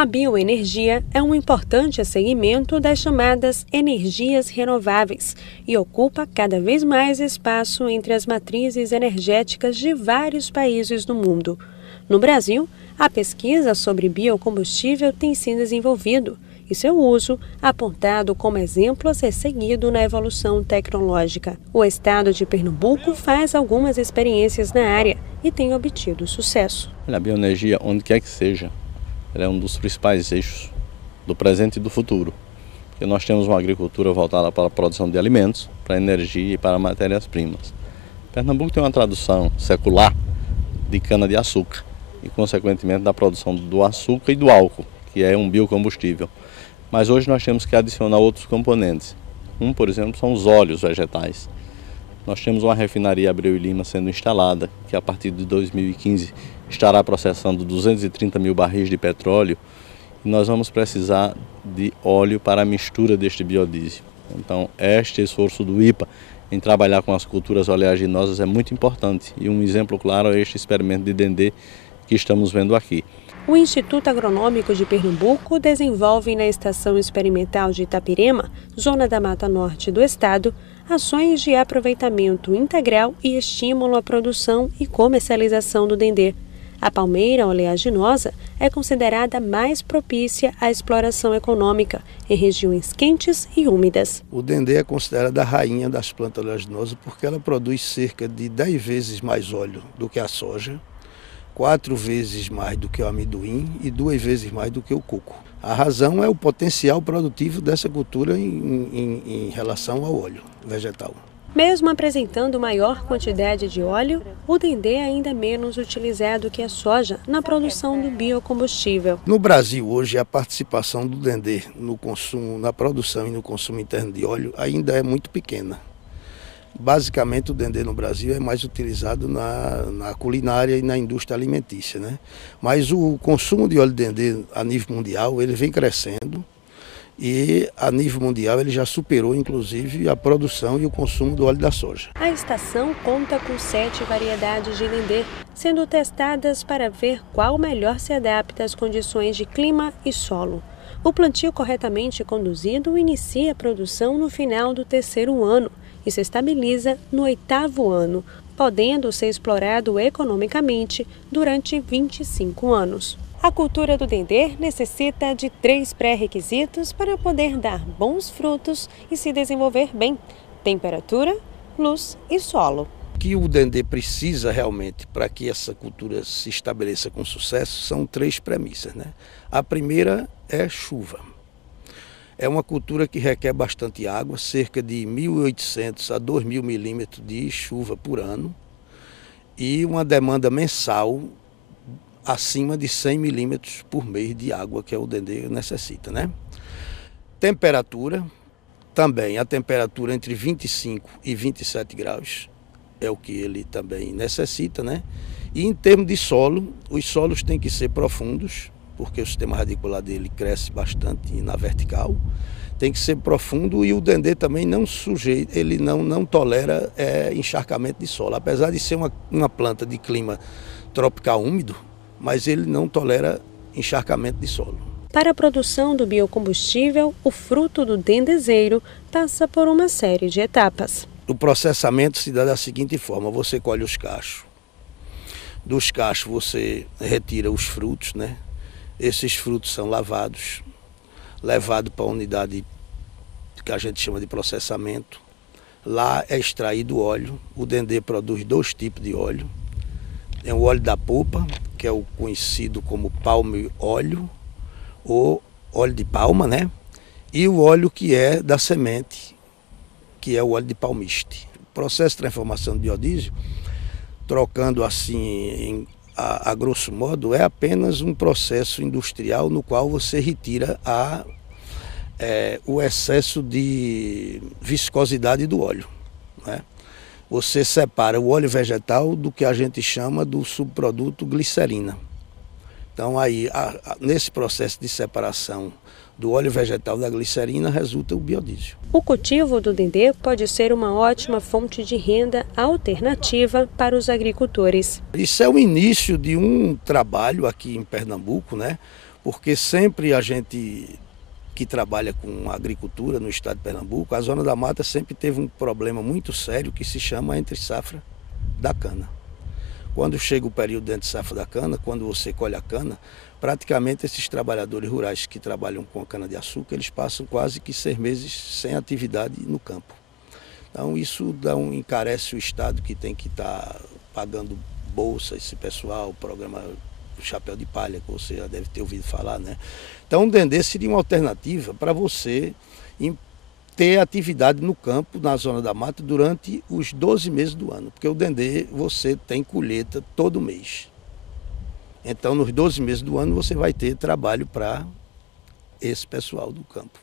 A bioenergia é um importante segmento das chamadas energias renováveis e ocupa cada vez mais espaço entre as matrizes energéticas de vários países do mundo. No Brasil, a pesquisa sobre biocombustível tem sido desenvolvido e seu uso apontado como exemplo a ser seguido na evolução tecnológica. O estado de Pernambuco faz algumas experiências na área e tem obtido sucesso. A bioenergia, onde quer que seja, ela é um dos principais eixos do presente e do futuro. Porque nós temos uma agricultura voltada para a produção de alimentos, para energia e para matérias-primas. Pernambuco tem uma tradução secular de cana-de-açúcar e, consequentemente, da produção do açúcar e do álcool, que é um biocombustível. Mas hoje nós temos que adicionar outros componentes. Por exemplo, são os óleos vegetais. Nós temos uma refinaria Abreu e Lima sendo instalada, que a partir de 2015 estará processando 230 mil barris de petróleo, e nós vamos precisar de óleo para a mistura deste biodiesel. Então, este esforço do IPA em trabalhar com as culturas oleaginosas é muito importante, e um exemplo claro é este experimento de Dendê que estamos vendo aqui. O Instituto Agronômico de Pernambuco desenvolve na Estação Experimental de Itapirema, zona da Mata Norte do estado, ações de aproveitamento integral e estímulo à produção e comercialização do dendê. A palmeira oleaginosa é considerada mais propícia à exploração econômica em regiões quentes e úmidas. O dendê é considerada a rainha das plantas oleaginosas porque ela produz cerca de 10 vezes mais óleo do que a soja, 4 vezes mais do que o amendoim e 2 vezes mais do que o coco. A razão é o potencial produtivo dessa cultura em relação ao óleo vegetal. Mesmo apresentando maior quantidade de óleo, o dendê é ainda menos utilizado que a soja na produção do biocombustível. No Brasil, hoje, a participação do dendê no consumo, na produção e no consumo interno de óleo ainda é muito pequena. Basicamente, o dendê no Brasil é mais utilizado na culinária e na indústria alimentícia, né? Mas o consumo de óleo de dendê a nível mundial ele vem crescendo e a nível mundial ele já superou inclusive a produção e o consumo do óleo da soja. A estação conta com 7 variedades de dendê, sendo testadas para ver qual melhor se adapta às condições de clima e solo. O plantio corretamente conduzido inicia a produção no final do 3º ano e se estabiliza no 8º ano, podendo ser explorado economicamente durante 25 anos. A cultura do dendê necessita de 3 pré-requisitos para poder dar bons frutos e se desenvolver bem: temperatura, luz e solo. O que o dendê precisa realmente para que essa cultura se estabeleça com sucesso são 3 premissas, né? A primeira é chuva. É uma cultura que requer bastante água, cerca de 1.800 a 2.000 milímetros de chuva por ano e uma demanda mensal acima de 100 milímetros por mês de água que o dendê necessita, né? Temperatura, também a temperatura entre 25 e 27 graus é o que ele também necessita, né? E em termos de solo, os solos têm que ser profundos, porque o sistema radicular dele cresce bastante na vertical, tem que ser profundo e o dendê também ele não tolera encharcamento de solo, apesar de ser uma planta de clima tropical úmido, mas ele não tolera encharcamento de solo. Para a produção do biocombustível, o fruto do dendezeiro passa por uma série de etapas. O processamento se dá da seguinte forma: você colhe os cachos, dos cachos você retira os frutos, né? Esses frutos são lavados, levados para a unidade que a gente chama de processamento. Lá é extraído o óleo. O dendê produz 2 tipos de óleo. Tem o óleo da polpa, que é o conhecido como palm óleo, ou óleo de palma, né? E o óleo que é da semente, que é o óleo de palmiste. O processo de transformação de biodiesel, trocando assim a grosso modo, é apenas um processo industrial no qual você retira o excesso de viscosidade do óleo, né? Você separa o óleo vegetal do que a gente chama do subproduto glicerina. Então aí, nesse processo de separação do óleo vegetal da glicerina resulta o biodiesel. O cultivo do dendê pode ser uma ótima fonte de renda alternativa para os agricultores. Isso é o início de um trabalho aqui em Pernambuco, né? Porque sempre a gente que trabalha com agricultura no estado de Pernambuco, a Zona da Mata sempre teve um problema muito sério que se chama entre-safra da cana. Quando chega o período de entre-safra da cana, quando você colhe a cana, praticamente esses trabalhadores rurais que trabalham com a cana-de-açúcar, eles passam quase que 6 meses sem atividade no campo. Então isso encarece o Estado, que tem que estar pagando bolsa, esse pessoal, o programa do Chapéu de Palha, que você já deve ter ouvido falar, né? Então o dendê seria uma alternativa para você ter atividade no campo, na Zona da Mata, durante os 12 meses do ano, porque o dendê você tem colheita todo mês. Então, nos 12 meses do ano, você vai ter trabalho para esse pessoal do campo.